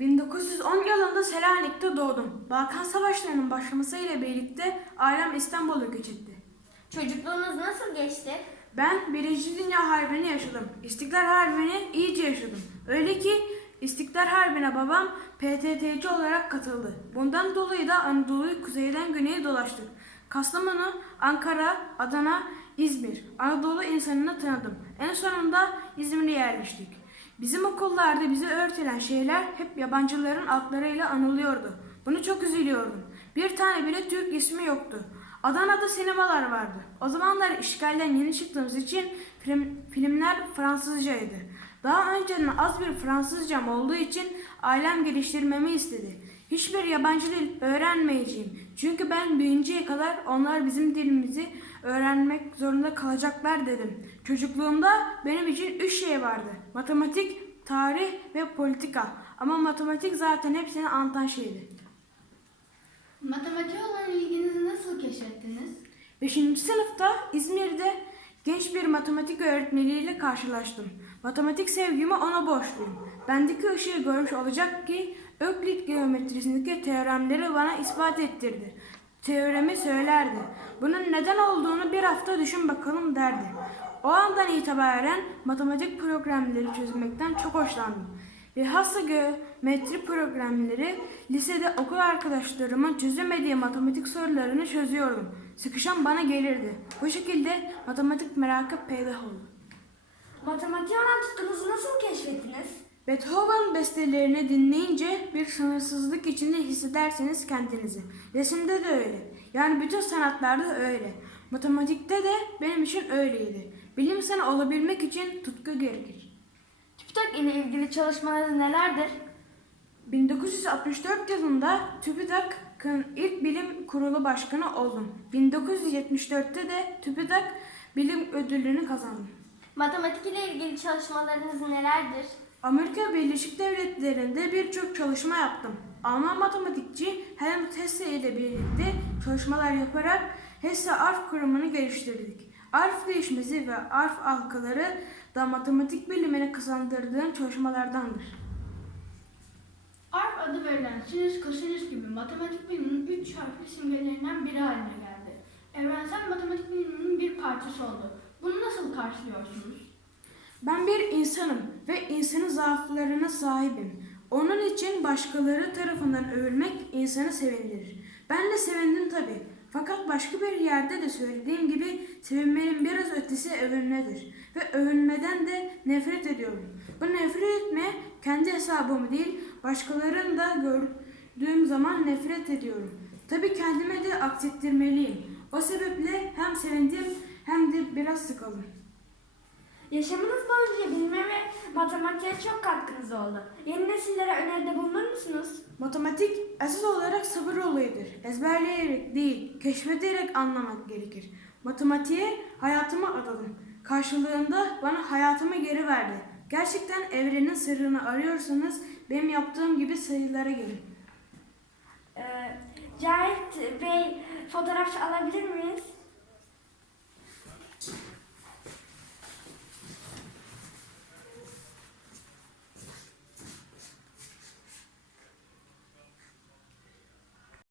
1910 yılında Selanik'te doğdum. Balkan Savaşları'nın başlamasıyla birlikte ailem İstanbul'a göç etti. Çocukluğunuz nasıl geçti? Ben Birinci Dünya Harbi'ni yaşadım. İstiklal Harbi'ni iyice yaşadım. Öyle ki İstiklal Harbi'ne babam PTT'ci olarak katıldı. Bundan dolayı da Anadolu'yu kuzeyden güneye dolaştık. Kastamonu, Ankara, Adana, İzmir, Anadolu insanını tanıdım. En sonunda İzmir'e yerleştik. Bizim okullarda bize öğretilen şeyler hep yabancıların adlarıyla anılıyordu. Bunu çok üzülüyordum. Bir tane bile Türk ismi yoktu. Adana'da sinemalar vardı. O zamanlar işgalden yeni çıktığımız için film, filmler Fransızcaydı. Daha önceden az bir Fransızcam olduğu için ailem geliştirmemi istedi. Hiçbir yabancı dil öğrenmeyeceğim. Çünkü ben büyüyünceye kadar onlar bizim dilimizi öğrenmek zorunda kalacaklar dedim. Çocukluğumda benim için üç şey vardı. Matematik, tarih ve politika. Ama matematik zaten hepsini anlatan şeydi. Matematiğe olan ilginizi nasıl keşfettiniz? Beşinci sınıfta İzmir'de genç bir matematik öğretmeniyle karşılaştım. Matematik sevgimi ona borçluyum. Bendeki ışığı görmüş olacak ki Öklit geometrisindeki teoremleri bana ispat ettirdi. Teoremi söylerdi. Bunun neden olduğunu bir hafta düşün bakalım derdi. O andan itibaren matematik programları çözmekten çok hoşlandım. Bilhassa geometri programları lisede okul arkadaşlarımın çözemediği matematik sorularını çözüyordum. Sıkışan bana gelirdi. Bu şekilde matematik merakı peydah oldu. Matematiğe olan tutkunuzu nasıl keşfettiniz? Beethoven bestelerini dinleyince bir sınırsızlık içinde hissedersiniz kendinizi. Resimde de öyle. Yani bütün sanatlarda öyle. Matematikte de benim için öyleydi. Bilim insanı olabilmek için tutku gerekir. TÜBİTAK ile ilgili çalışmalarınız nelerdir? 1964 yılında TÜBİTAK'ın ilk bilim kurulu başkanı oldum. 1974'te de TÜBİTAK bilim ödülünü kazandım. Matematik ile ilgili çalışmalarınız nelerdir? Amerika Birleşik Devletleri'nde birçok çalışma yaptım. Alman matematikçi Helmut Hesse ile birlikte çalışmalar yaparak Hesse arf kuramını geliştirdik. Arf değişmesi ve arf halkaları da matematik bilimine kazandırdığım çalışmalardandır. Arp adı verilen sinüs, kosinüs gibi matematik biliminin üç harfli simgelerinden biri haline geldi. Evrensel matematik biliminin bir parçası oldu. Bunu nasıl karşılıyorsunuz? Ben bir insanım ve insanın zaaflarına sahibim. Onun için başkaları tarafından övülmek insanı sevindirir. Ben de sevindim tabii. Fakat başka bir yerde de söylediğim gibi sevinmenin biraz ötesi övünmedir. Ve övünmeden de nefret ediyorum. Bu nefret etme kendi hesabımı değil, başkalarını da gördüğüm zaman nefret ediyorum. Tabii kendime de aksettirmeliyim. O sebeple hem sevindim hem de biraz sıkıldım. Yaşamınız boyunca bilime ve matematiğe çok katkınız oldu. Yeni nesillere öneride bulunur musunuz? Matematik esas olarak sabır olayıdır. Ezberleyerek değil, keşfederek anlamak gerekir. Matematiğe hayatımı adadım. Karşılığında bana hayatımı geri verdi. Gerçekten evrenin sırrını arıyorsanız benim yaptığım gibi sayılara gelin. Ee, Cahit Bey fotoğraf alabilir miyiz?